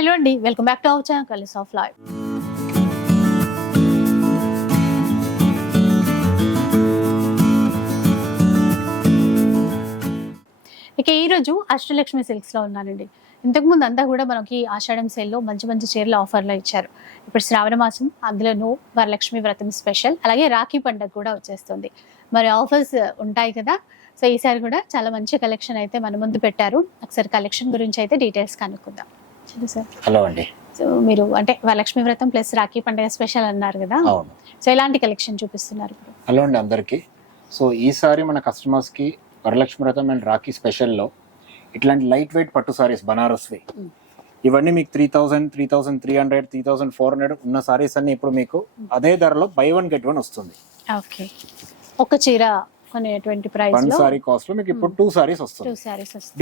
Hello అండి welcome back to our channel Kalis of live ఇక ఈరోజు అష్టలక్ష్మి సిల్క్స్లో ఉన్నానండి. ఇంతకుముందు అంతా కూడా మనకి ఆషాఢం సేల్లో మంచి మంచి చీరల ఆఫర్లో ఇచ్చారు. ఇప్పుడు శ్రావణ మాసం అందులోనూ వరలక్ష్మి వ్రతం స్పెషల్ అలాగే రాఖీ పండుగ కూడా వచ్చేస్తుంది. మరి ఆఫర్స్ ఉంటాయి కదా సో ఈసారి కూడా చాలా మంచి కలెక్షన్ అయితే మన ముందు పెట్టారు. ఒకసారి కలెక్షన్ గురించి అయితే డీటెయిల్స్ కనుక్కుందాం. హలో అండి. సో మీరు అంటే వరలక్ష్మి వ్రతం ప్లస్ రాఖీ పండుగ స్పెషల్ అన్నారు కదా. అవును. సో ఎలాంటి కలెక్షన్ చూపిస్తున్నారు ఇప్పుడు? హలో అండి అందరికీ. సో ఈసారి మన కస్టమర్స్కి వరలక్ష్మి వ్రతం అండ్ రాఖీ స్పెషల్లో ఇట్లాంటి లైట్ వెయిట్ పట్టు సారీస్ బనారస్వి. ఇవన్నీ మీకు three thousand three thousand three hundred three thousand four hundred ఉన్న సారీస్ అన్ని ఇప్పుడు మీకు అదే ధరలో బై వన్ గెట్ వన్ వస్తుంది. ఓకే. ఒక చీర కొనేటువంటి ప్రైస్ వన్ సారీ కాస్ట్లో మీకు ఇప్పుడు టూ సారీస్ వస్తుంది.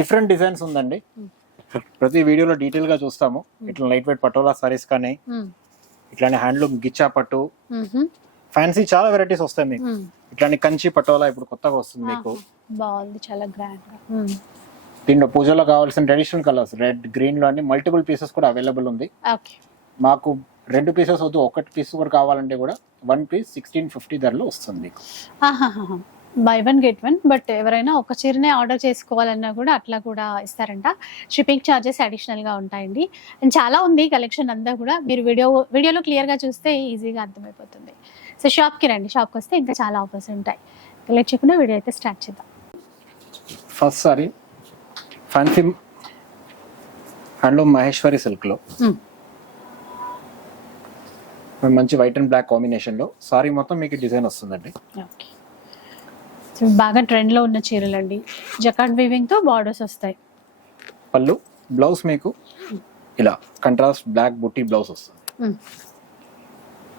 డిఫరెంట్ డిజైన్స్ ఉందండి. ప్రతి వీడియోలో డీటెయిల్గా చూస్తాము ఇట్లా లైట్ వెయిట్ పటోలా సారీస్ కానీ మ్మ్. ఇట్లాంటి హ్యాండ్లూమ్ గిచ్చా పట్టు. ఫ్యాన్సీ చాలా వెరైటీస్ వస్తాయి మీకు. ఇట్లాంటి కంచి పటోలా ఇప్పుడు కొత్తగా వస్తుంది మీకు. బాగుంది చాలా గ్రాండ్. దీంట్లో పూజలో కావాల్సిన ట్రెడిషనల్ కలర్స్ రెడ్ గ్రీన్లో అన్ని మల్టిపుల్ పీసెస్ కూడా అవైలబుల్ ఉంది మాకు రెండు పీసెస్ వద్దు ఒకటి పీస్ కూడా కావాలంటే కూడా వన్ పీస్ సిక్స్టీన్ ఫిఫ్టీ ధరలో వస్తుంది మీకు buy one get one but ఎవరైనా ఒక చీరనే ఆర్డర్ చేసుకోవాలన్నా కూడా అట్లా కూడా ఇస్తారంట. షిప్పింగ్ ఛార్జెస్ అడిషనల్గా ఉంటాయండి. అండ్ చాలా ఉంది కలెక్షన్ అంతా కూడా. మీరు వీడియో వీడియోలో క్లియర్గా చూస్తే ఈజీగా అర్థమైపోతుంది. సో షాప్కి రండి. షాప్కి వస్తే ఇంకా చాలా ఆఫర్స్ ఉంటాయి. లేట్ చేయకుండా వీడియో అయితే స్టార్ట్ చేద్దాం. First saree fancy handloom Maheshwari సిల్క్లో మ్మ్. మంచి వైట్ అండ్ బ్లాక్ కాంబినేషన్లో సారీ మొత్తం మీకు డిజైన్ వస్తుందండి. ఓకే బాగా ట్రెండ్లో ఉన్న చీరలండి. జకాట్ వీవింగ్తో బార్డర్స్ వస్తాయి. పళ్ళు బ్లౌజ్ మీకు ఇలా కంట్రాస్ట్ బ్లాక్ బుట్టి బ్లౌజ్ వస్తుంది.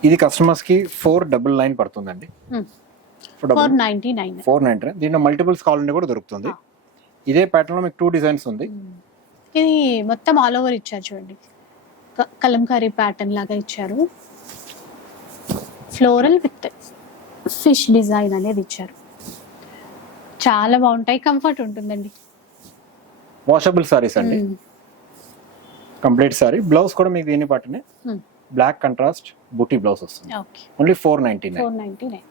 ఇది కస్టమర్స్కి ఫోర్ డబుల్ నైన్ పడుతుందండి. Four ninety nine four ninety దీంట్లో మల్టిపుల్స్ కావాలంటే కూడా దొరుకుతుంది. ఇదే ప్యాటర్న్లో మీకు టూ డిజైన్స్ ఉంది. ఇది మొత్తం ఆల్ ఓవర్ ఇచ్చారు చూడండి. కలంకారీ ప్యాటర్న్ లాగా ఇచ్చారు. ఫ్లోరల్ విత్ ఫిష్ డిజైన్ అనేది ఇచ్చారు. చాలా బాగుంటాయి. కంఫర్ట్ ఉంటుందండి. వాషబుల్ సారీస్ అండి. కంప్లీట్ సారీ బ్లౌజ్ కూడా మీకు దీని పాటనే. బ్లాక్ కంట్రాస్ట్ బుటీ బ్లౌజ్ వస్తుంది. Okay only four ninety nine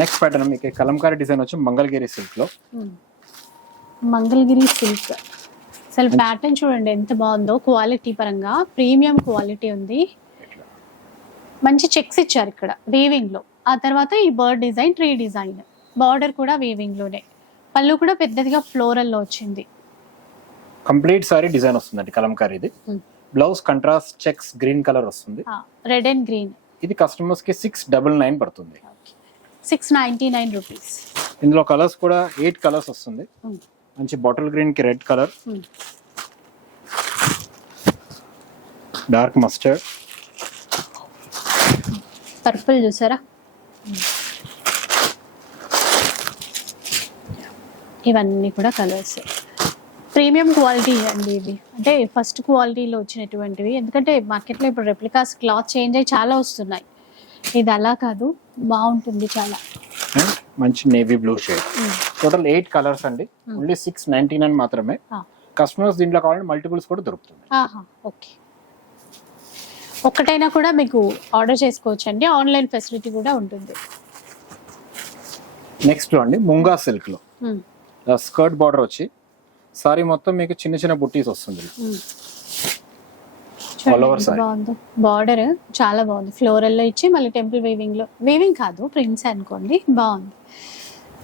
next pattern మీకు కలంకారీ డిజైన్ వచ్చి మంగళగిరి సిల్క్లో. మంగళగిరి సిల్క్ అసలు ప్యాటర్న్ చూడండి ఎంత బాగుందో. క్వాలిటీ పరంగా ప్రీమియం క్వాలిటీ ఉంది. మంచి చెక్స్ ఇచ్చారు ఇక్కడ వీవింగ్లో. ఆ తర్వాత ఈ bird design tree design. Border కూడా వీవింగ్లోనే. పళ్ళు కూడా పెద్దదిగా ఫ్లోరల్లో వచ్చింది. కంప్లీట్ సారీ డిజైన్ వస్తుందండి కలంకారీది. Hmm. Blouse contrast checks green colour వస్తుంది. రెడ్ అండ్ గ్రీన్ ఇది కస్టమర్స్కి సిక్స్ డబల్ నైన్ పడుతుంది. సిక్స్ నైన్టీ నైన్ రూపీస్ ఇందులో కలర్స్ కూడా ఎయిట్ కలర్స్ వస్తుంది. మంచి బాటిల్ గ్రీన్కి red colour dark mustard purple చూసారా? ఇవన్నీ కూడా కలర్స్. ప్రీమియం క్వాలిటీ అండి ఇది అంటే ఫస్ట్ క్వాలిటీలో వచ్చినటువంటివి. ఎందుకంటే మార్కెట్లో ఇప్పుడు రెప్లికాస్ క్లాత్ చేంజ్ అయ్యి చాలా వస్తున్నాయి. ఇది అలా కాదు బాగుంటుంది చాలా. మంచి navy blue shade. Total eight colours అండి. ఓన్లీ సిక్స్ నైన్టీ నైన్ మాత్రమే. కస్టమర్స్ దీంట్లో కావాలంటే మల్టిపుల్స్ కూడా దొరుకుతుంది. ఆహా ఓకే. ఒక్కటైనా కూడా మీకు ఆర్డర్ చేసుకోవచ్చు అండి ఆన్లైన్ ఫెసిలిటీ కూడా ఉంటుంది. నెక్స్ట్లో అండి ముంగా సిల్క్లో స్కర్ట్ బార్డర్ వచ్చి సారీ మొత్తం మీకు చిన్న చిన్న బుట్టీస్ వస్తుంది. బాగుందో. బార్డర్ చాలా బాగుంది. ఫ్లోరల్లో ఇచ్చి మళ్ళీ టెంపుల్ వీవింగ్లో. వీవింగ్ కాదు ప్రింట్స్ అనుకోండి. బాగుంది.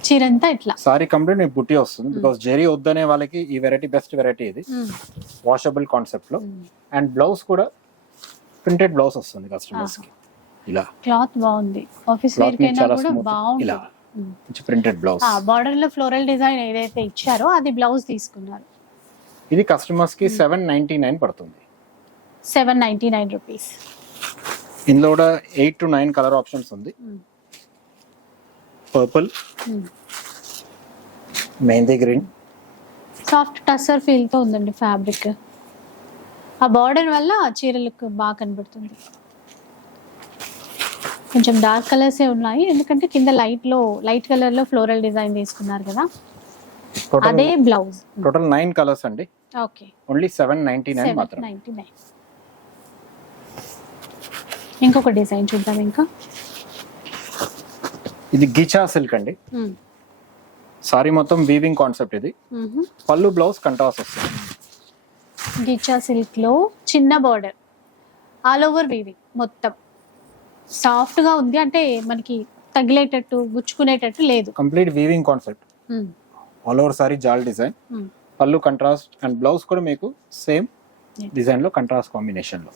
చీరంతా ఇట్లా. సారీ కంప్లీట్ మీకు బుట్టి వస్తుంది. బికాస్ జెరీ వద్దనే వాళ్ళకి ఈ వెరైటీ బెస్ట్ వెరైటీ ఇది. వాషబుల్ కాన్సెప్ట్లో. అండ్ బ్లౌజ్ కూడా ప్రింటెడ్ బ్లౌజ్ వస్తుంది కస్టమర్స్కి. ఇలా. క్లాత్ బాగుంది. ఆఫీస్ వేర్ కైనా కూడా smooth. ప్రింటెడ్ బ్లౌజ్ ఆ బార్డర్లో ఫ్లోరల్ డిజైన్ ఏదైతే ఇచ్చారో అది బ్లౌజ్ తీసుకున్నారు. ఇది కస్టమర్స్కి సెవెన్ నైన్టీ నైన్ పడుతుంది. సెవెన్ నైన్టీ నైన్ రూపీస్ ఇందులో కూడా eight to nine colour options ఉంది. Purple mehndi green soft tussar ఫీల్తో ఉందండి ఫ్యాబ్రిక్ ఆ బార్డర్ వల్ల చీరలకు బాగా కనబడుతుంది. కొంచెం డార్క్ కలర్సే ఉన్నాయి. ఎందుకంటే కింద లైట్లో లైట్ కలర్లో ఫ్లోరల్ డిజైన్ తీసుకున్నారు కదా. అదే బ్లౌజ్ టోటల్ నైన్ కలర్స్ అండి. Okay only seven ninety nine మాత్రం నైంటీ నైన్ ఇంకొక డిజైన్ చూద్దాం ఇంకా. ఇది గిచా సిల్క్ అండి. సారీ మొత్తం వీవింగ్ కాన్సెప్ట్ ఇది. మ్మ్. పళ్ళు బ్లౌజ్ కంట్రాస్ట్ వస్తుంది గిచ్చా సిల్క్లో చిన్న బార్డర్ ఆల్ ఓవర్ వీవింగ్ మొత్తం. సాఫ్ట్గా ఉంది అంటే మనకి తగిలేటట్టు గుచ్చుకునేటట్టు లేదు complete weaving concept. All over sari జాల్ డిజైన్. పళ్ళు కంట్రాస్ట్ అండ్ బ్లౌజ్ కూడా మీకు సేమ్. డిజైన్లో కంట్రాస్ట్ కాంబినేషన్లో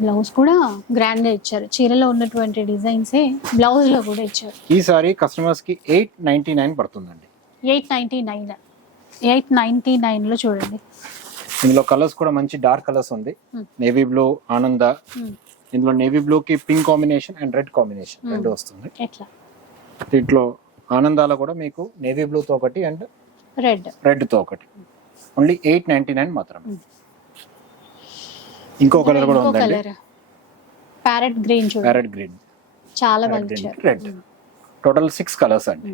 బ్లౌజ్ కూడా గ్రాండ్గా ఇచ్చారు చీరలో ఉన్నటువంటి డిజైన్స్ బ్లౌజ్లో కూడా ఇచ్చారు ఈ సారీ కస్టమర్స్కి ఎయిట్ నైన్టీ నైన్ పడుతుందండి eight ninety nine eight ninety నైన్లో చూడండి ఇందులో కలర్స్ కూడా మంచి డార్క్ కలర్స్ ఉంది. నేవీ బ్లూ ఆనంద. ఇందులో నేవీ బ్లూ కి pink combination and red combination Hmm. రెండు వస్తుంది. దీంట్లో ఆనందాలో కూడా మీకు నేవీ బ్లూ తో ఒకటి అండ్ రెడ్ రెడ్తో ఒకటి. ఓన్లీ ఎయిట్ నైన్టీ నైన్ మాత్రం Hmm. ఇంకో కలర్ కూడా ఉందండి. ప్యారెట్ గ్రీన్ ప్యారెట్ గ్రీన్ చాలా red. టోటల్ సిక్స్ కలర్స్ అండి.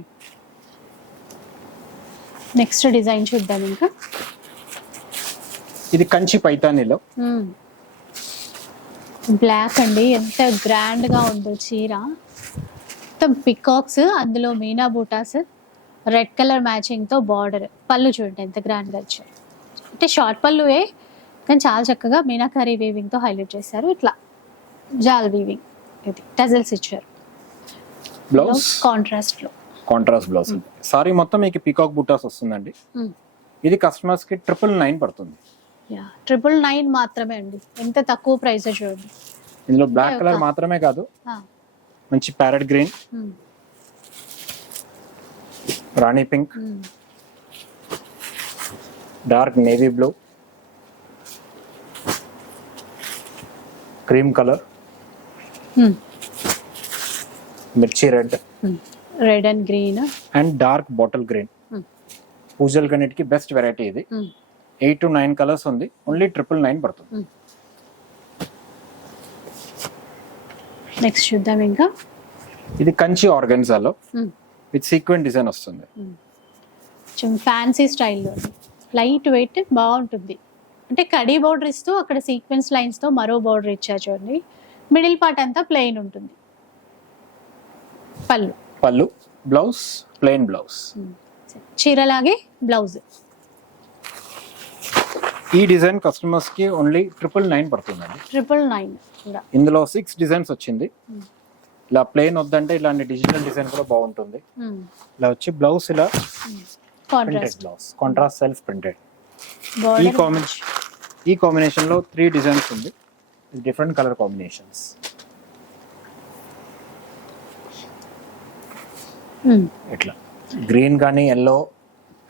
నెక్స్ట్ డిజైన్ చూద్దాం ఇంకా. ఇది కంచి పైతానీలో. బ్లాక్ అండి. ఎంత గ్రాండ్గా ఉందో చీర. మొత్తం పికాక్స్ అందులో మీనా బూటాస్ రెడ్ కలర్ మ్యాచింగ్తో బార్డర్. పళ్ళు చూడండి ఎంత గ్రాండ్గా ఇచ్చారు. అంటే షార్ట్ పళ్ళువే కానీ చాలా చక్కగా మీనాకారి వీవింగ్తో హైలైట్ చేశారు. ఇట్లా జాల్ వీవింగ్ ఇది టజల్స్ ఇచ్చారు. బ్లౌజ్? కాంట్రాస్ట్లో. Contrast blouse. సారీ మొత్తం మీకు పీకాక్ బుటాస్ వస్తుందండి. ఇది కస్టమర్స్కి ట్రిపుల్ నైన్ పడుతుంది. యా ట్రిపుల్ నైన్ మాత్రమే అండి. ఎంత తక్కువ ప్రైస్ చూడండి. ఇందులో బ్లాక్ కలర్. మాత్రమే కాదు. మంచి parrot green um, rani pink. Dark navy blue cream colour mirchi red. Red and green and dark bottle green Hmm. పూజల్ కన్నిటికి బెస్ట్ వెరైటీ ఇది. ఉమ్, ఎయిట్ టు నైన్ కలర్స్ ఉంది. ఓన్లీ ట్రిపుల్ నైన్ పడుతుంది. Next చూద్దాం ఇంకా. ఇది కంచి ఆర్గన్జాలో విత్ సీక్వెంట్ డిజైన్ వస్తుంది. ఫ్యాన్సీ స్టైల్లో లైట్ వెయిట్ బాగుంటుంది. అంటే కడీ బోర్డర్ ఇస్తూ అక్కడ సీక్వెన్స్ లైన్స్తో మరో బోర్డర్ ఇచ్చారు చూడండి. మిడిల్ పార్ట్ అంతా ప్లెయిన్ ఉంటుంది. పళ్ళు. పళ్ళు బ్లౌజ్ ప్లెయిన్ బ్లౌజ్. చీరలాగే బ్లౌజ్. ఈ డిజైన్ కస్టమర్స్కి ఓన్లీ ట్రిపుల్ నైన్ పడుతుందండి ట్రిపుల్ నైన్ ఇందులో సిక్స్ డిజైన్స్ వచ్చింది. Hmm. ఇలా ప్లెయిన్ వద్దంటే ఇలాంటి డిజిటల్ డిజైన్ కూడా బాగుంటుంది. ఉమ్. ఇలా వచ్చి బ్లౌజ్ ఇలా printed contrast blouse contrast self printed ఈ కాంబినేషన్ ఈ కాంబినేషన్లో త్రీ డిజైన్స్ ఉంది. డిఫరెంట్ కలర్ కాంబినేషన్స్ ఇట్లా గ్రీన్ కానీ yellow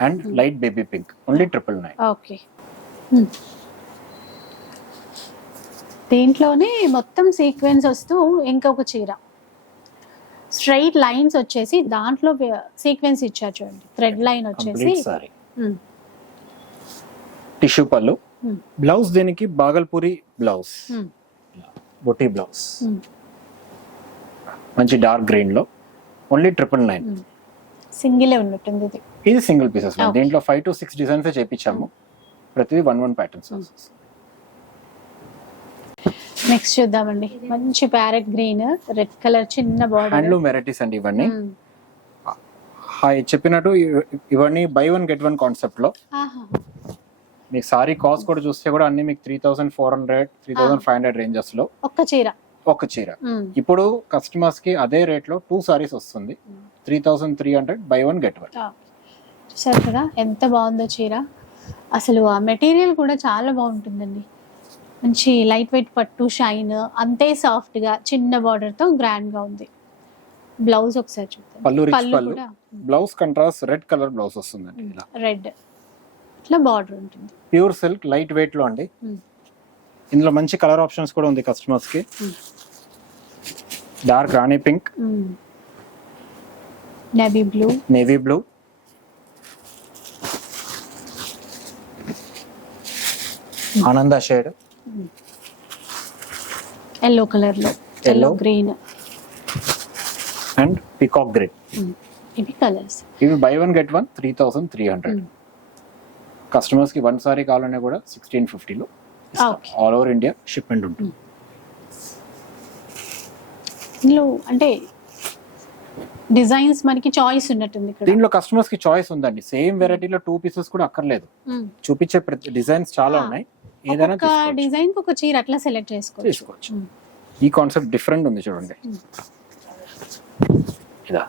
and light baby pink. Only triple nine okay. ఉమ్. దీంట్లోనే మొత్తం సీక్వెన్స్ వస్తూ ఇంకొక చీర. స్ట్రైట్ లైన్స్ వచ్చేసి దాంట్లో సీక్వెన్స్ ఇచ్చారు చూడండి. థ్రెడ్ లైన్ వచ్చేసి. టిష్యూ పళ్ళు. ఉమ్, బ్లౌజ్ దీనికి? బాగల్పూరి బ్లౌజ్ బొటీ బ్లౌజ్ మంచి డార్క్ గ్రీన్లో. Only triple nine. సింగిలే ఉన్నట్టుంది ఇది. ఇది సింగిల్ పీసెస్. దీంట్లో ఫైవ్ టు సిక్స్ డిజైన్స్ చేపించాము. ప్రతిదీ వన్ వన్ ప్యాటర్న్స్ నెక్స్ట్ చూద్దామండి. మంచి ప్యారెట్ గ్రీన్ రెడ్ కలర్ చిన్న బార్డర్ హ్యాండ్లూమ్ వెరైటీస్ అండి ఇవన్నీ. హాయ్ చెప్పినట్టు ఇవ- ఇవన్నీ బై వన్ గెట్ వన్ కాన్సెప్ట్లో. మీకు సారీ కాస్ట్ కూడా చూస్తే కూడా అన్ని మీకు three thousand four hundred three thousand five hundred రేంజెస్లో. ఒక్క చీర. ఒక చీర. ఉమ్, ఇప్పుడు కస్టమర్స్కి అదే రేట్లో టూ సారీస్ వస్తుంది. Three thousand three hundred buy one get one చూసారు కదా ఎంత బాగుందో చీర. అసలు ఆ మెటీరియల్ కూడా చాలా బాగుంటుందండి. మంచి లైట్ వెయిట్ పట్టు షైన్ అంతే సాఫ్ట్గా చిన్న బార్డర్తో గ్రాండ్గా ఉంది. బ్లౌజ్ ఒకసారి చూద్దాం. పళ్ళు రిచ్ పళ్ళు కూడా blouse contrast red colour blouse వస్తుందండి ఇలా. రెడ్ ఇట్లా బార్డర్ ఉంటుంది. ప్యూర్ సిల్క్ లైట్ వెయిట్లో అండి. ఇందులో మంచి కలర్ ఆప్షన్స్ కూడా ఉంది కస్టమర్స్కి. ఉమ్, dark rani pink. Navy blue navy blue ఆనంద షేడ్. ఎల్లో కలర్లో. Yellow. Green and peacock green ఇవి కలర్స్ ఇవి buy one get one three thousand three hundred కస్టమర్స్కి వన్ సారీ కావాలన్నా కూడా సిక్స్టీన్ ఫిఫ్టీలో ఆల్ ఓవర్ ఇండియా షిప్మెంట్ ఉంటుంది. ఇందులో అంటే డిజైన్స్ మనకి చాయిస్ ఉన్నట్టుంది దీనిలో కస్టమర్స్కి చాయిస్ ఉందండి. సేమ్ వెరైటీలో టూ పీసెస్ కూడా అక్కర్లేదు. మ్మ్. చూపించే ప్రతి డిజైన్స్ చాలా Ah. ఉన్నాయి. ఏదైనా. డిజైన్ ఒక చీర అట్లా సెలెక్ట్ చేసుకోవచ్చు. తీసుకోవచ్చు. ఈ కాన్సెప్ట్ డిఫరెంట్ ఉంది చూడండి. ఇదా.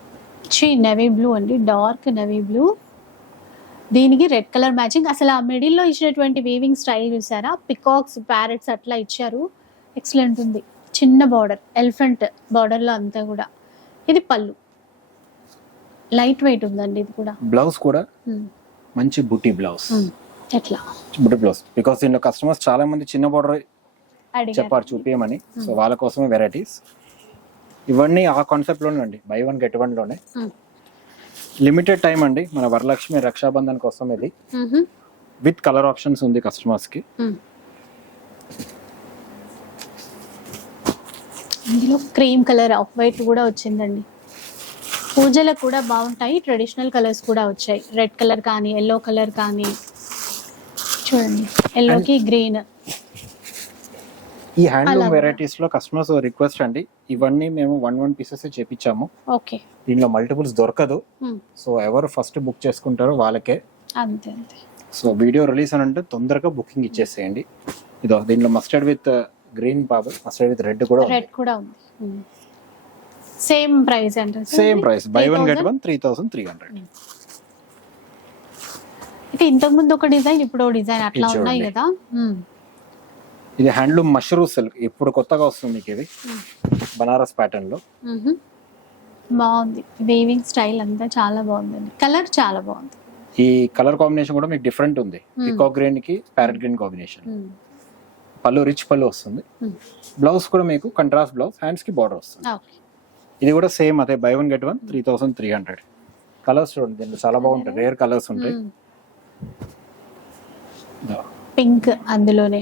చీ నెవీ బ్లూ అండి. డార్క్ నెవీ బ్లూ దీనికి రెడ్ కలర్ మ్యాచింగ్ అసలు ఆ మిడిల్లో ఇచ్చినటువంటి వీవింగ్ స్టైల్ చూసారా? పికాక్స్ ప్యారెట్స్ అట్లా ఇచ్చారు. ఎక్సలెంట్ ఉంది. చిన్న బార్డర్ ఎలిఫెంట్ బార్డర్లో అంతా కూడా. ఇది పళ్ళు. లైట్ వెయిట్ ఉందండి ఇది కూడా. బ్లౌజ్ కూడా మంచి బుటీ బ్లౌజ్. ఎట్లా? బ్లౌజ్ బికాస్ దీనిలో కస్టమర్స్ చాలా మంది చిన్న బార్డర్ చెప్పారు చూపించమని సో వాళ్ళ కోసమే వెరైటీస్ ఇవన్నీ ఆ కాన్సెప్ట్లోనే అండి. బై వన్ గెట్ వన్లోనే. లిమిటెడ్ టైం అండి. మన వరలక్ష్మి రక్షాబంధన్ కోసం ఇది. విత్ కలర్ ఆప్షన్స్ ఉంది కస్టమర్స్కి. ఉమ్. ఇందులో క్రీమ్ కలర్ ఆఫ్ వైట్ కూడా వచ్చిందండి. పూజలకు కూడా బాగుంటాయి. ట్రెడిషనల్ కలర్స్ కూడా వచ్చాయి. రెడ్ కలర్ కానీ ఎల్లో కలర్ కానీ. చూడండి. ఎల్లోకి గ్రీన్. ఈ హ్యాండ్లూమ్. వెరైటీస్లో కస్టమర్స్ రిక్వెస్ట్ అండి. ఇవన్నీ మేము వన్ వన్ పీసెస్ చేపించాము ఓకే. దీనిలో మల్టిపుల్స్ దొరకదు. ఉమ్, సో ఎవరు ఫస్ట్ బుక్ చేసుకుంటారో వాళ్ళకే. అంతే అంతే. సో వీడియో రిలీజ్ అని అంటే తొందరగా బుకింగ్ ఇచ్చేసేయండి. ఇదో దీనిలో మస్టర్డ్ విత్ గ్రీన్ బాబు మస్టర్డ్ విత్ రెడ్ కూడా రెడ్ కూడా ఉంది. సేమ్ ప్రైస్ అంటే same price buy one get one three thousand three hundred అయితే ఇంతకు ముందు ఒక డిజైన్ ఇప్పుడు డిజైన్ అట్లా ఉన్నాయి. కదా. ఇది హ్యాండ్లూమ్ మష్రూమ్ సిల్క్ ఇప్పుడు కొత్తగా వస్తుంది మీకు ఇది. బనారస్ ప్యాటర్న్లో. బాగుంది. వేవింగ్ స్టైల్ అంతా చాలా బాగుందండి. కలర్ చాలా బాగుంది. ఈ కలర్ కాంబినేషన్ కూడా మీకు డిఫరెంట్ ఉంది. పికాక్ గ్రీన్కి ప్యారెట్ గ్రీన్ కాంబినేషన్. పళ్ళు రిచ్ పళ్ళు వస్తుంది. బ్లౌజ్ కూడా మీకు కంట్రాస్ట్ బ్లౌజ్ హ్యాండ్స్కి బార్డర్ వస్తుంది. ఇది కూడా సేమ్ అదే buy one get one three thousand three hundred colours చూడండి దీంట్లో చాలా బాగుంటాయి. రేర్ కలర్స్ ఉంటాయి. పింక్ అందులోనే.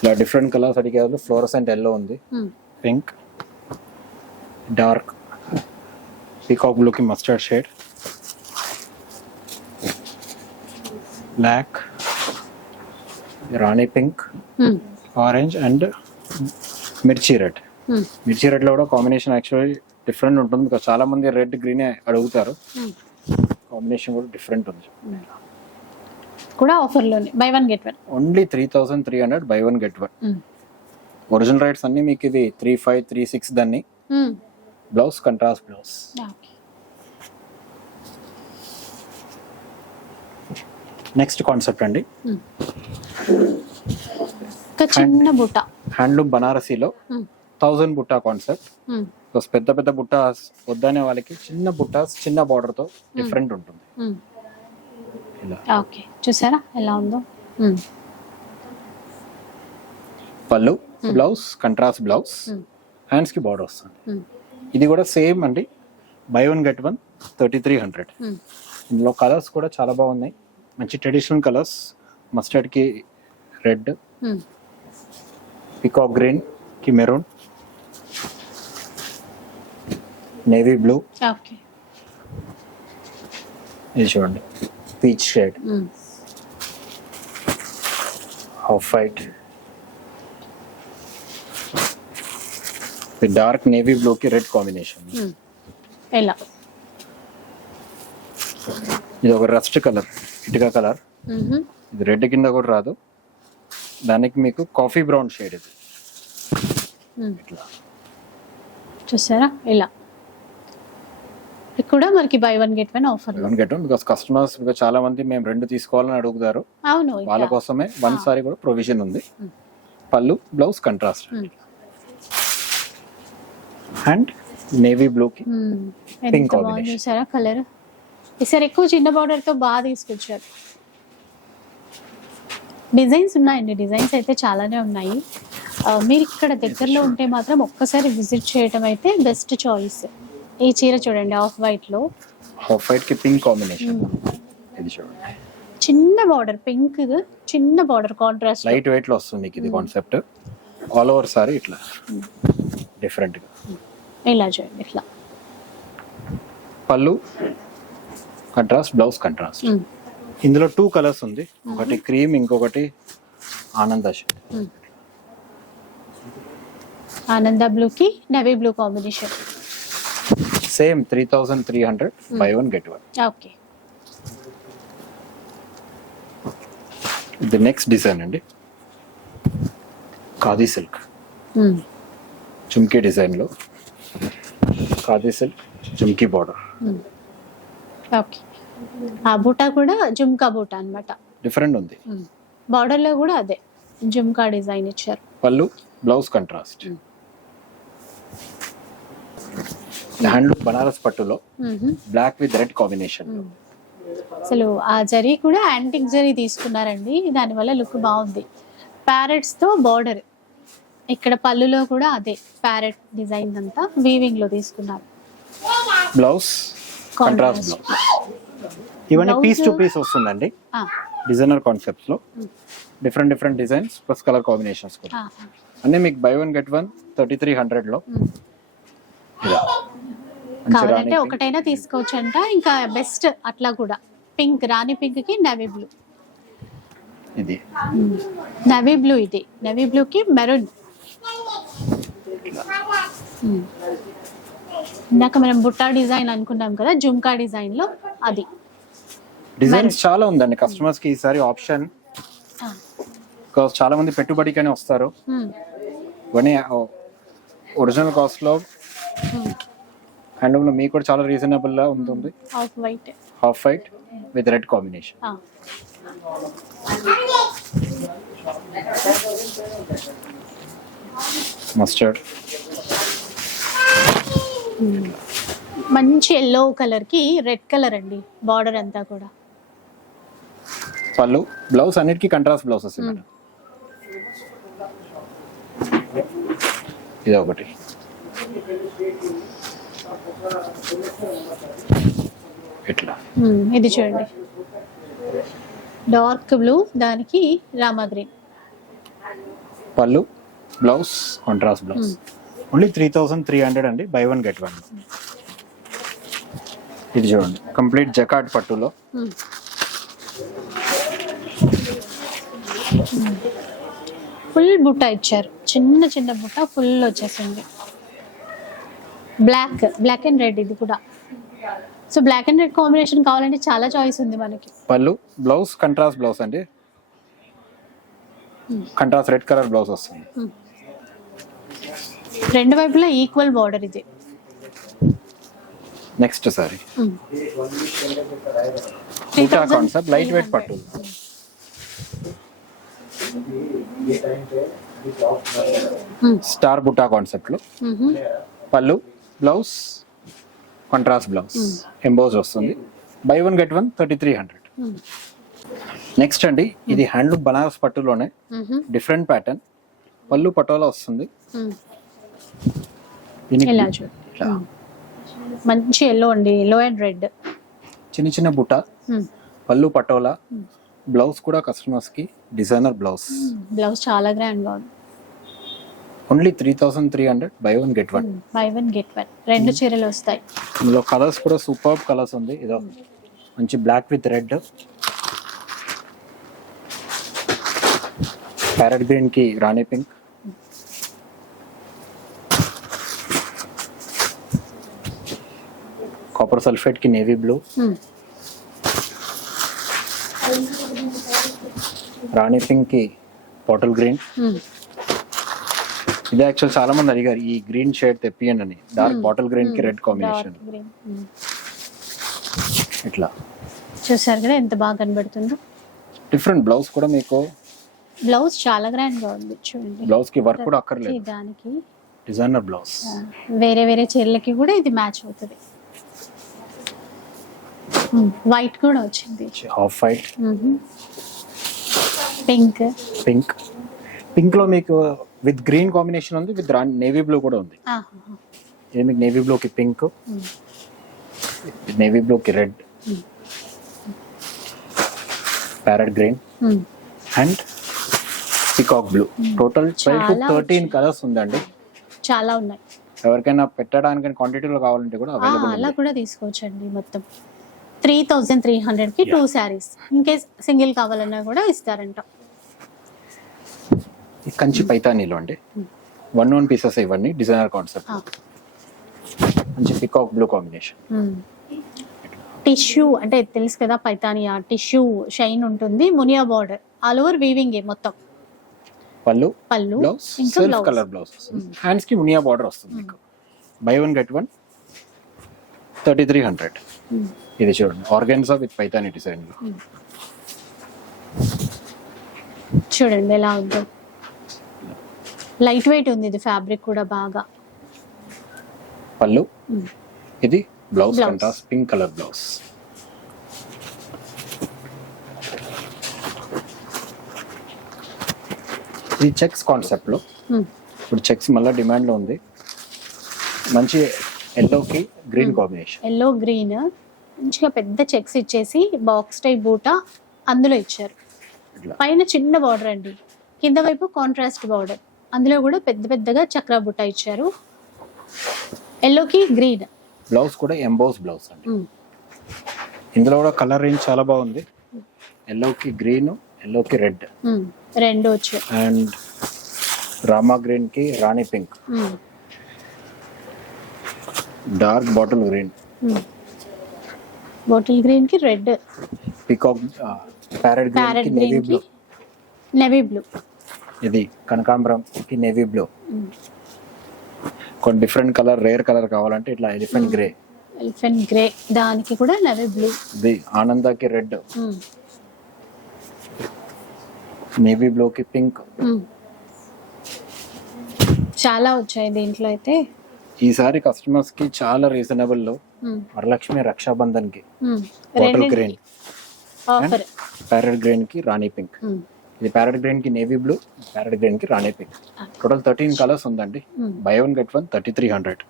ఇలా డిఫరెంట్ కలర్స్ అడిగారు ఫ్లోరసెంట్ ఎల్లో ఉంది. పింక్ డార్క్ పీకాక్ బ్లూకి mustard shade black rani pink. Orange and mirchi red. Mirchi రెడ్లో కూడా కాంబినేషన్ యాక్చువల్లీ డిఫరెంట్ ఉంటుంది చాలా మంది రెడ్ గ్రీన్ అడుగుతారు. మ్మ్. కాంబినేషన్ కూడా డిఫరెంట్ ఉంది. కూడా ఆఫర్లోనే. Buy one get one only three thousand three hundred buy one get one original rights అన్ని మీకు ఇది త్రీ ఫైవ్ త్రీ సిక్స్ దాన్ని. Blouse contrast blouse next concept అండి. ఒక చిన్న బుట్ట. హ్యాండ్లూమ్ బనారసీలో. థౌజండ్ బుట్టా కాన్సెప్ట్. బికాస్ పెద్ద పెద్ద బుట్టాస్ వద్దనే వాళ్ళకి చిన్న బుట్టాస్ చిన్న border తో డిఫరెంట్ ఉంటుంది. మ్మ్. ఇలా. ఓకే చూసారా? ఎలా ఉందో? మ్మ్. Pallu blouse contrast blouse. హ్యాండ్స్కి బార్డర్ వస్తుంది. ఇది కూడా సేమ్ అండి. Buy one get one thirty three hundred. ఇందులో కలర్స్ కూడా చాలా బాగున్నాయి. మంచి ట్రెడిషనల్ కలర్స్ మస్టర్డ్కి రెడ్. పికాక్ గ్రీన్కి మెరూన్ నేవీ బ్లూ. ఓకే ఇది చూడండి. Peach shade. Half white dark navy blue కి రెడ్ కాంబినేషన్. ఎలా ఇది ఒక రస్ట్ కలర్ ఇటుక కలర్ మ్మ్. ఇది రెడ్ కింద కూడా రాదు. దానికి మీకు కాఫీ బ్రౌన్ షేడ్ ఇది. ఇట్లా. చూసారా? ఇలా ఇది కూడా మనకి buy one get one offer one get because customers చాలా మంది మేము రెండు తీసుకోవాలని అడుగుతారు అవును వాళ్ళ. కోసమే వన్. సారీ కూడా ప్రొవిజన్ ఉంది. Pallu blouse contrast. And navy blue కి combination. చూసారా కలర్ ఈసారి ఎక్కువ చిన్న బార్డర్తో బాగా తీసుకొచ్చారు డిజైన్స్ ఉన్నాయండి డిజైన్స్ అయితే చాలానే ఉన్నాయి మీరు ఇక్కడ దగ్గరలో ఉంటే మాత్రం ఒక్కసారి విజిట్ చేయటం అయితే బెస్ట్ చాయిస్ ఈ చీర చూడండి ఆఫ్ వైట్లో. హాఫ్ వైట్కి పింక్ కాంబినేషన్ ఇది చూడండి. చిన్న బార్డర్ పింక్ చిన్న బార్డర్ కాంట్రాస్ట్ లైట్ వెయిట్లో వస్తుంది మీకు ఇది కాన్సెప్ట్ ఆల్ ఓవర్ సారీ ఇట్లా. డిఫరెంట్గా. ఇలా చూడండి ఇట్లా. పళ్ళు కంట్రాస్ట్ బ్లౌజ్ కంట్రాస్ట్. ఇందులో టూ కలర్స్ ఉంది. ఒకటి క్రీమ్ ఇంకొకటి ఆనంద ఆనంద బ్లూ కి navy blue combination same three thousand three hundred buy one get one. Okay. ఇది నెక్స్ట్ డిజైన్ అండి. ఖాదీ సిల్క్. చుమ్కీ డిజైన్లో. ఖాదీ సిల్క్ చుమ్కీ బార్డర్. ఓకే. ఆ బూటా కూడా జుమ్కా బూటా అన్నమాట. డిఫరెంట్ ఉంది. బార్డర్లో కూడా అదే. జుమ్కా డిజైన్ ఇచ్చారు. పళ్ళు బ్లౌజ్ కంట్రాస్ట్. హ్యాండ్లూమ్ బనారస్ పట్టులో. బ్లాక్ విత్ రెడ్ కాంబినేషన్ అసలు ఆ జరీ కూడా యాంటిక్ జరీ తీసుకున్నారండి. దానివల్ల లుక్ బాగుంది. ప్యారెట్స్తో బార్డర్ ఇక్కడ పళ్ళులో కూడా అదే ప్యారెట్ డిజైన్ అంతా వీవింగ్లో తీసుకున్నారు. Blouse contrast. బ్లౌజ్ ఇవన్నీ పీస్ టు పీస్ వస్తుందండి. డిజైనర్ కాన్సెప్ట్స్లో. Mm. Different different designs plus colour combinations కూడా. అన్నీ మీకు buy one get one thirty three హండ్రెడ్లో. ఇలా మంచి కావాలంటే ఒకటైనా తీసుకోవచ్చు అంట ఇంకా బెస్ట్ అట్లా కూడా. పింక్ రాణి పింక్కి నవీ బ్లూ. ఇది నవీ బ్లూ ఇది. నవీ బ్లూ కి మెరూన్ ఇందాక మనం బుట్టా డిజైన్ అనుకున్నాం కదా జుమ్కా డిజైన్లో అది. డిజైన్స్ చాలా ఉందండి. కస్టమర్స్కి ఈసారి ఆప్షన్ చాలా మంది పెట్టుబడికనే వస్తారు. ఇవన్నీ ఒరిజినల్ కాస్ట్లో హ్యాండ్లూమ్లో మీకు కూడా చాలా రీజనబుల్గా ఉంటుంది. Off white half white with red combination. Mustard మంచి ఎల్లో కలర్కి రెడ్ కలర్ అండి బార్డర్ అంతా కూడా. పళ్ళు బ్లౌజ్ అన్నిటికీ కంట్రాస్ట్ బ్లౌజ్ వస్తుంది మేడం. ఇది ఒకటి ఇట్లా. ఇది చూడండి. డార్క్ బ్లూ దానికి rama green. Pallu blouse contrast blouse. Only three thousand three hundred అండి బై వన్ గెట్ వన్. ఇది చూడండి కంప్లీట్ జకాట్ పట్టులో. ఫుల్ బుట్ట ఇచ్చారు చిన్న చిన్న బుట్ట ఫుల్ వచ్చేసింది. బ్లాక్ బ్లాక్ అండ్ రెడ్ ఇది కూడా. So black and red combination కావాలంటే చాలా చాయిస్ ఉంది మనకి. పళ్ళు బ్లౌజ్ కంట్రాస్ట్ బ్లౌజ్ అండి. కంట్రాస్ట్ రెడ్ కలర్ బ్లౌజ్ వస్తుంది. రెండు వైపులా ఈక్వల్ బార్డర్ ఇది. నెక్స్ట్ సారీ. బూటా 3,300. కాన్సెప్ట్ లైట్ వెయిట్ పట్టు. స్టార్ బుటా కాన్సెప్ట్లో. Pallu blouse contrast blouse. Emboss వస్తుంది. Buy one get one thirty three hundred. Next అండి ఇది హ్యాండ్లూమ్ బనారస్ పట్టులోనే. డిఫరెంట్ ప్యాటర్న్ పళ్ళు పటోలా వస్తుంది. మంచి ఎల్లో అండి ఎల్లో అండ్ రెడ్ చిన్న చిన్న బుట్ట. పళ్ళు పటోలా. బ్లౌజ్ కూడా కస్టమర్స్కి డిజైనర్ బ్లౌజ్ బ్లౌజ్ చాలా గ్రాండ్గా ఉంది only three thousand three hundred buy one get one buy one get one రెండు చీరలు వస్తాయి. ఇందులో కలర్స్ కూడా సూపర్ కలర్స్ ఉంది. ఇదో మంచి బ్లాక్ విత్ రెడ్ ప్యారెట్ గ్రీన్కి రాణి పింక్ కాపర్ సల్ఫేట్కి నేవీ బ్లూ మ్మ్. రాణి పింక్కి బాటిల్ గ్రీన్. ఇది యాక్చువల్ చాలా మంది అడిగారు ఈ గ్రీన్ షేడ్ తెప్పియండి అని డార్క్ బాటిల్ గ్రీన్కి రెడ్ కాంబినేషన్ డార్క్ గ్రీన్ మ్మ్. ఇట్లా. చూసారు కదా ఎంత బాగా కనబడుతుందో? డిఫరెంట్ బ్లౌజ్ కూడా మీకు? బ్లౌజ్ చాలా గ్రాండ్గా ఉంది చూడండి. బ్లౌజ్కి వర్క్ కూడా అక్కర్లేదు. దానికి. డిజైనర్ బ్లౌజ్ వేరే వేరే చీరలకి కూడా ఇది మ్యాచ్ అవుతుంది. వైట్ కూడా వచ్చింది. హాఫ్ వైట్ పింక్ పింక్ పింక్లో మీకు విత్ గ్రీన్ కాంబినేషన్ ఉంది విత్ నేవీ బ్లూ కూడా ఉంది. ఇది మీకు నేవీ బ్లూ కి పింక్ నేవీ బ్లూ కి red parrot green and peacock blue. Total twelve to thirteen colours ఉందండి. చాలా ఉన్నాయి. ఎవరికైనా పెట్టడానికి క్వాంటిటీలో కావాలంటే కూడా అవైలబుల్ అలా కూడా తీసుకోవచ్చండి మొత్తం. త్రీ థౌజండ్ త్రీ హండ్రెడ్కి two saris in case single కావాలన్నా కూడా ఇస్తారంట. కంచి పైతానీలో అండి. వన్ వన్ పీసెస్ ఇవన్నీ డిజైనర్ కాన్సెప్ట్. మంచి పికాక్ బ్లూ కాంబినేషన్ టిష్యూ అంటే తెలుసు కదా పైతానియా టిష్యూ షైన్ ఉంటుంది మునియా బార్డర్ ఆల్ ఓవర్ వీవింగ్ మొత్తం? పళ్ళు పళ్ళు ఇంకా కలర్ బ్లౌజ్ హ్యాండ్స్కి మునియా బార్డర్ వస్తుంది మీకు. Buy one get one thirty three hundred ఇది చూడండి. ఆర్గన్సా విత్ పైతానీ డిజైన్ చూడండి ఎలా ఉందో. లైట్ వెయిట్ ఉంది ఇది ఫ్యాబ్రిక్ కూడా బాగా. పళ్ళు. ఇది blouse. Contrast pink colour blouse. ఇది చెక్స్ కాన్సెప్ట్లో. ఇప్పుడు చెక్స్ మళ్ళీ డిమాండ్లో ఉంది. మంచి ఎల్లోకి గ్రీన్. కాంబినేషన్. Yellow green. మంచిగా పెద్ద చెక్స్ ఇచ్చేసి బాక్స్ టైప్ బూట అందులో ఇచ్చారు. పైన చిన్న బార్డర్ అండి. కింద వైపు కాంట్రాస్ట్ బార్డర్. అందులో కూడా పెద్ద పెద్దగా చక్ర బుట్ట ఇచ్చారు. ఎల్లోకి గ్రీన్ బ్లౌజ్ కూడా ఎంబోస్ బ్లౌజ్ అండి. ఇందులో కూడా కలర్ రేంజ్ చాలా బాగుంది. ఎల్లోకి గ్రీన్ ఎల్లోకి రెడ్ రెండు వచ్చాయి. అండ్ రామా గ్రీన్కి rani pink dark bottle green bottle గ్రీన్కి రెడ్ పికాక్ ప్యారెట్ గ్రీన్కి నేవీ బ్లూ నెవీ బ్లూ ఇది కనకాంబరం కి నేవీ బ్లూ కొన్ని డిఫరెంట్ కలర్ రేర్ కలర్ కావాలంటే ఇట్లా ఎలిఫెంట్ గ్రే ఎలిఫెంట్ గ్రే దానికి కూడా నెవీ బ్లూ ఇది ఆనందకి రెడ్ నేవీ బ్లూ కి పింక్ చాలా వచ్చాయి దీంట్లో అయితే. ఈసారి కస్టమర్స్కి చాలా రీజనబుల్లో ఉమ్, వరలక్ష్మి రక్షాబంధన్కి. బాటిల్ గ్రీన్ ప్యారెట్ గ్రీన్కి రాణి పింక్ ఇది ప్యారెట్ గ్రీన్కి నేవీ బ్లూ ప్యారెట్ గ్రీన్కి rani pink. Total thirteen colours ఉందండి. Buy one get one thirty three hundred.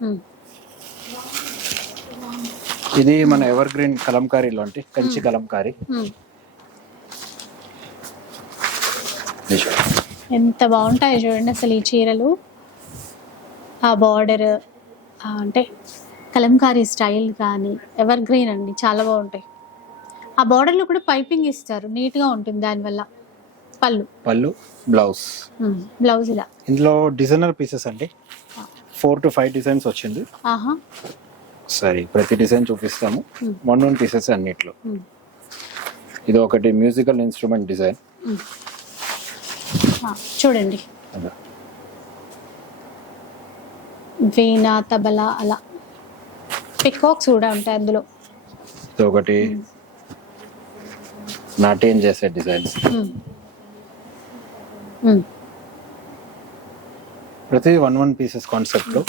ఇది మన ఎవర్ గ్రీన్ కలంకారీ లాంటి కంచి కలంకారీ చూడండి. ఎంత బాగుంటాయి చూడండి అసలు ఈ చీరలు. ఆ బార్డర్ అంటే కలంకారీ స్టైల్ కానీ ఎవర్ గ్రీన్ అండి చాలా బాగుంటాయి. ఆ బార్డర్లో కూడా పైపింగ్ ఇస్తారు నీట్గా ఉంటుంది దానివల్ల. పళ్ళు. పళ్ళు బ్లౌజ్. బ్లౌజ్ ఇలా. ఇందులో డిజైనర్ పీసెస్ అండి. ఫోర్ టు ఫైవ్ డిజైన్స్ వచ్చింది. సరే ప్రతి డిజైన్ చూపిస్తాము. వన్ వన్ పీసెస్ అన్నిట్లో. ఇది ఒకటి మ్యూజికల్ ఇన్స్ట్రుమెంట్ డిజైన్ చూడండి. వీణ తబలా అలా. పికాక్స్ కూడా ఉంటాయి అందులో. ఒకటి నాట్యం చేసే డిజైన్స్. ప్రతి వన్ వన్ పీసెస్ కాన్సెప్ట్లో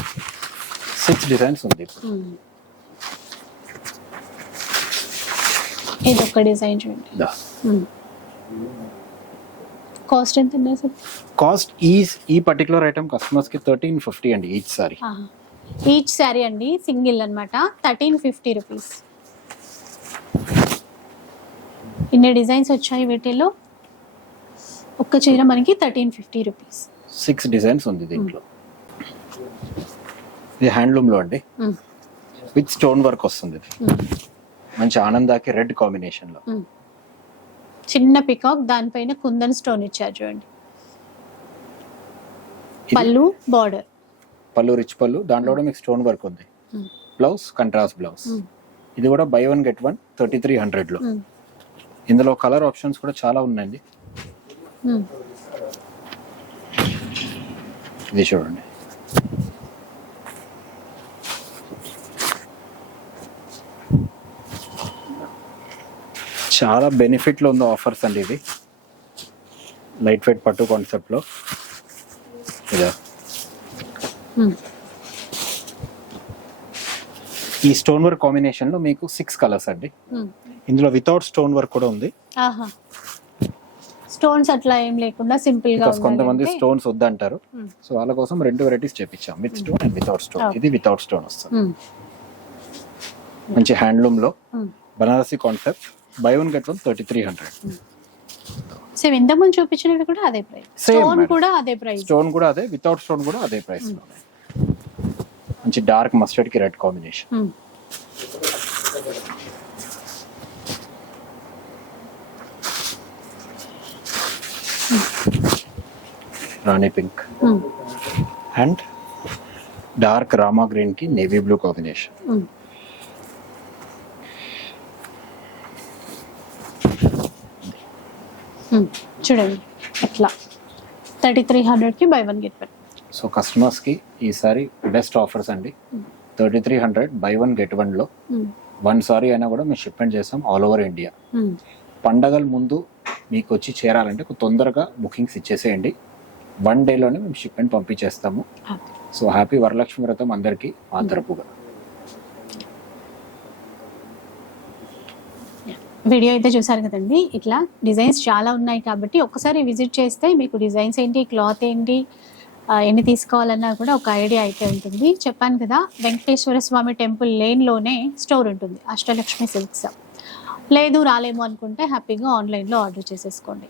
సిక్స్ డిజైన్స్ ఉంది. ఇది ఒక డిజైన్ చూడండి. కాస్ట్ ఎంత ఉంది సార్? కాస్ట్ ఈ ఈ పర్టికులర్ ఐటమ్ కస్టమర్స్కి థర్టీన్ ఫిఫ్టీ అండి ఈచ్ సారీ ఈచ్ శారీ అండి సింగిల్ అన్నమాట. థర్టీన్ ఫిఫ్టీ రూపీస్ ఇన్ని డిజైన్స్ వచ్చాయి వీటిల్లో? ఒక్క చీర మనకి thirteen fifty rupees. Six designs ఉంది దీంట్లో. ఇది హ్యాండ్లూమ్లో అండి విత్ స్టోన్ వర్క్ వస్తుంది. మంచి ఆనందాకి రెడ్ కాంబినేషన్లో చిన్న పికాక్ దానిపైన కుందన్ స్టోన్ ఇచ్చారు చూడండి. పళ్ళు బార్డర్ పళ్ళు రిచ్ పళ్ళు. దాంట్లో కూడా మీకు స్టోన్ వర్క్ ఉంది. Blouse contrast blouse. ఇది కూడా buy one get one thirty three హండ్రెడ్లో ఇందులో కలర్ ఆప్షన్స్ కూడా చాలా ఉన్నాయండి. ఇది చూడండి చాలా బెనిఫిట్లో ఉంది ఆఫర్స్ అండి ఇది లైట్ వెయిట్ పట్టు కాన్సెప్ట్లో. ఇదా. ఈ స్టోన్ వర్క్ కాంబినేషన్లో మీకు సిక్స్ కలర్స్ అండి. ఇందులో వితౌట్ స్టోన్ వర్క్ కూడా ఉంది. ఆహా. స్టోన్స్ అట్లా ఏం లేకుండా సింపుల్గా కొంతమంది స్టోన్స్ వద్దంటారు. Hmm. సో వాళ్ళ కోసం రెండు varieties చేపించాం. With stone and without stone. ఇది వితౌట్ స్టోన్ వస్తుంది. మంచి హ్యాండ్లూమ్లో Banarasi concept buy one get one thirty three hundred same ఇంతకుముందు చూపించినవి కూడా అదే ప్రైస్ స్టోన్. కూడా అదే ప్రైస్ స్టోన్ కూడా అదే వితౌట్ స్టోన్ కూడా అదే ప్రైస్ మంచి dark మస్టర్డ్కి red combination rani pink. And dark rama గ్రీన్కి నేవీ బ్లూ కాంబినేషన్ చూడండి. ఎట్లా థర్టీ త్రీ హండ్రెడ్కి buy one get one so కస్టమర్స్కి ఈసారి బెస్ట్ ఆఫర్స్ అండి. Thirty three hundred buy one get వన్లో. వన్ సారీ అయినా కూడా మేము షిప్మెంట్ చేస్తాం ఆల్ ఓవర్ ఇండియా పండగల ముందు మీకు వచ్చి చేరాలంటే తొందరగా బుకింగ్స్ ఇచ్చేసేయండి. వన్ డేలోనే మేము షిప్మెంట్ పంపించేస్తాము. సో హ్యాపీ వరలక్ష్మి వ్రతం అందరికీ మా తరపుగా. వీడియో అయితే చూసారు కదండి? ఇట్లా డిజైన్స్ చాలా ఉన్నాయి కాబట్టి ఒక్కసారి విజిట్ చేస్తే మీకు డిజైన్స్ ఏంటి క్లాత్ ఏంటి ఎన్ని తీసుకోవాలన్నా కూడా ఒక ఐడియా అయితే ఉంటుంది. చెప్పాను కదా వెంకటేశ్వర స్వామి టెంపుల్ లేన్లోనే స్టోర్ ఉంటుంది అష్టలక్ష్మి సిల్క్స్. లేదు రాలేము అనుకుంటే హ్యాపీగా ఆన్లైన్లో ఆర్డర్ చేసేసుకోండి.